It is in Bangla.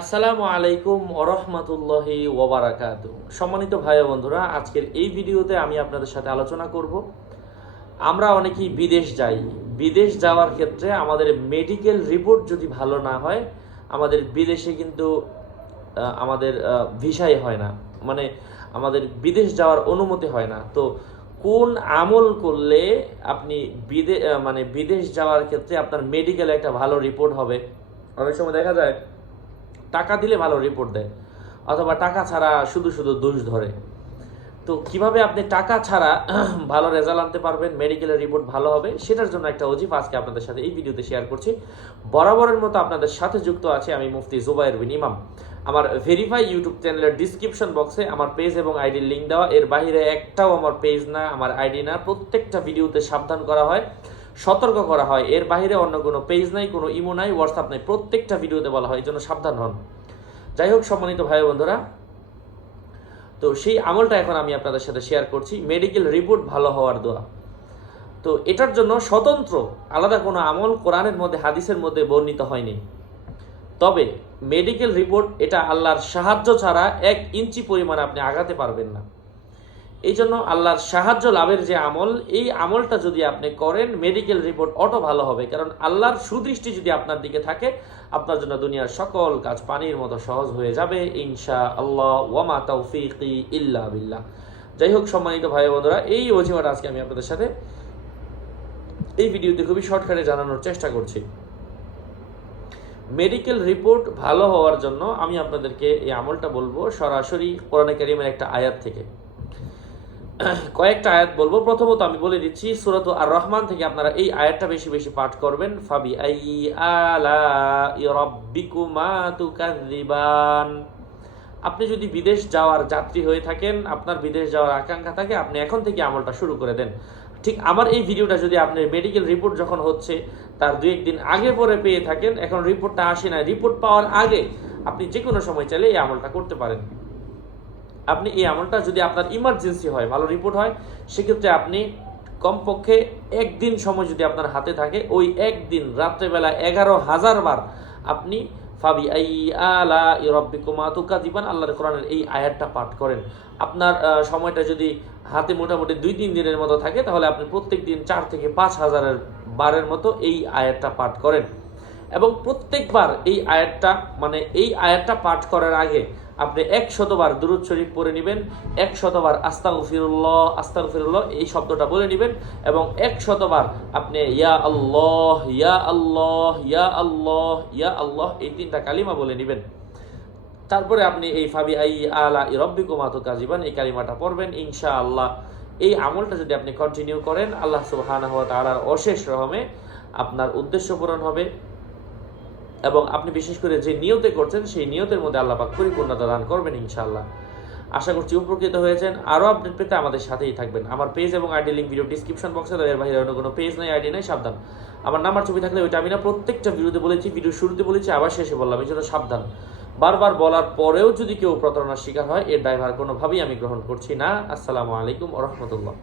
আসসালামু আলাইকুম ওরহমতুল্লাহি ওবরাকাত। সম্মানিত ভাই বন্ধুরা, আজকের এই ভিডিওতে আমি আপনাদের সাথে আলোচনা করব। আমরা অনেকেই বিদেশ যাই। বিদেশ যাওয়ার ক্ষেত্রে আমাদের মেডিকেল রিপোর্ট যদি ভালো না হয়, আমাদের বিদেশে কিন্তু আমাদের ভিসাই হয় না। মানে আমাদের বিদেশ যাওয়ার অনুমতি হয় না। তো কোন আমল করলে আপনি বিদে মানে বিদেশ যাওয়ার ক্ষেত্রে আপনার মেডিকেলে একটা ভালো রিপোর্ট হবে? অনেক সময় দেখা যায় টাকা দিলে ভালো রিপোর্ট দেয়, অথবা টাকা ছাড়া শুধু শুধু দোষ ধরে। তো কীভাবে আপনি টাকা ছাড়া ভালো রেজাল্ট আনতে পারবেন মেডিকেলের রিপোর্ট ভালো হবে, সেটার জন্য একটা অজিফ আজকে আপনাদের সাথে এই ভিডিওতে শেয়ার করছি। বরাবরের মতো আপনাদের সাথে যুক্ত আছে আমি মুফতি জুবাইর বিন ইমাম। আমার ভেরিফাই ইউটিউব চ্যানেলের ডিসক্রিপশন বক্সে আমার পেজ এবং আইডির লিঙ্ক দেওয়া। এর বাইরে একটাও আমার পেজ না, আমার আইডি না। প্রত্যেকটা ভিডিওতে সাবধান করা হয়। সতর্ক করা হয়। এর বাইরে অন্য কোনো পেজ নাই, কোনো ইমো নাই হোয়াটসঅ্যাপ নাই। প্রত্যেকটা ভিডিওতে বলা হয়, এই জন্য সাবধান হন। যাই হোক, সম্মানিত ভাই বন্ধুরা, তো সেই আমলটা এখন আমি আপনাদের সাথে শেয়ার করছি। মেডিকেল রিপোর্ট ভালো হওয়ার দোয়া। তো এটার জন্য স্বতন্ত্র, আলাদা কোনো আমল কোরআনের মধ্যে, হাদিসের মধ্যে বর্ণিত হয়নি। তবে মেডিকেল রিপোর্ট এটা আল্লাহর সাহায্য ছাড়া এক ইঞ্চি পরিমাণ আপনি আগাতে পারবেন না। এই জন্য আল্লাহর সাহায্য লাভের যে আমল, এই আমলটা যদি আপনি করেন মেডিকেল রিপোর্ট অটো ভালো হবে। কারণ আল্লাহর সুদৃষ্টি যদি আপনার দিকে থাকে, আপনার জন্য দুনিয়ার সকল কাজ পানির মতো সহজ হয়ে যাবে ইনশা আল্লাহ ওয়ামা তৌফিকি ইল্লা বিল্লাহ। যাই হোক, সম্মানিত ভাই বন্ধুরা, এই অজিমাটা আজকে আমি আপনাদের সাথে এই ভিডিওতে খুবই শর্টকাটে জানানোর চেষ্টা করছি। মেডিকেল রিপোর্ট ভালো হওয়ার জন্য আমি আপনাদেরকে এই আমলটা বলব সরাসরি কোরআনে কারিমের একটা আয়াত থেকে। কয়েকটা আয়াত বলব। প্রথমত আমি বলে দিচ্ছি, সুরত আর রহমান থেকে আপনারা এই আয়াতটা বেশি বেশি পাঠ করবেন। ফাবি আই আলা রাব্বিকুমা তুকাযিবান। আপনি যদি বিদেশ যাওয়ার যাত্রী হয়ে থাকেন, আপনার বিদেশ যাওয়ার আকাঙ্ক্ষা থাকে, আপনি এখন থেকে আমলটা শুরু করে দেন। ঠিক আমার এই ভিডিওটা যদি আপনার মেডিকেল রিপোর্ট যখন হচ্ছে, তার দু একদিন আগে পরে পেয়ে থাকেন, এখন রিপোর্টটা আসে না রিপোর্ট পাওয়ার আগে আপনি যে কোনো সময় চাইলে এই আমলটা করতে পারেন। আপনি এই আমলটা যদি আপনার ইমার্জেন্সি হয়, ভালো রিপোর্ট হয়, সেক্ষেত্রে আপনি কমপক্ষে একদিন সময় যদি আপনার হাতে থাকে, ওই একদিন, রাত্রেবেলা এগারো হাজার বার আপনি ফাবি আই আলা রব্বিকুমা তুকা দিবান আল্লাহর কোরআনের এই আয়াতটা পাঠ করেন। আপনার সময়টা যদি হাতে মোটামুটি দুই তিন দিনের মতো থাকে, তাহলে আপনি প্রত্যেক দিন চার থেকে পাঁচ হাজারের বারের মতো এই আয়াতটা পাঠ করেন। এবং প্রত্যেকবার এই আয়াতটা মানে এই আয়াতটা পাঠ করার আগে আপনি এক শতবার দুরুদ শরীফ পড়ে নেবেন এক শতবার আস্তাগ ফিরুল্লাহ আস্তাগ ফিরুল্লাহ এই শব্দটা বলে নেবেন এবং এক শতবার আপনি ইয়া আল্লাহ ইয়া আল্লাহ ইয়া আল্লাহ ইয়া আল্লাহ এই তিনটা কালিমা বলে নেবেন। তারপরে আপনি এই ফাবি আই আলা রব্বিকুম আতু কাজিবান এই কালিমাটা পড়বেন ইনশা আল্লাহ এই আমলটা যদি আপনি কন্টিনিউ করেন, আল্লাহ সুবহানাহু ওয়া তাআলার অশেষ রহমে আপনার উদ্দেশ্য পূরণ হবে। এবং আপনি বিশেষ করে যে নিয়তে করছেন, সেই নিয়তের মধ্যে আল্লাহ পাক পরিপূর্ণতা দান করবেন ইনশাআল্লাহ। আশা করছি উপকৃত হয়েছেন। আরও আপডেট পেতে আমাদের সাথেই থাকবেন। আমার পেজ এবং আইডি লিঙ্ক ভিডিও ডিসক্রিপশন বক্সে এর বাইরে অন্য কোনো পেজ নেই, আইডি নেই, সাবধান। আমার নাম্বার ছবি থাকলে ওইটা আমি না, প্রত্যেকটা ভিডিওতে বলেছি, ভিডিও শুরুতে বলেছি, আবার শেষে বললাম, এই জন্য সাবধান। বারবার বলার পরেও যদি কেউ প্রতারণার শিকার হয়, এর ড্রাইভার কোনোভাবেই আমি গ্রহণ করছি না। আসসালামু আলাইকুম রহমতুল্লাহ।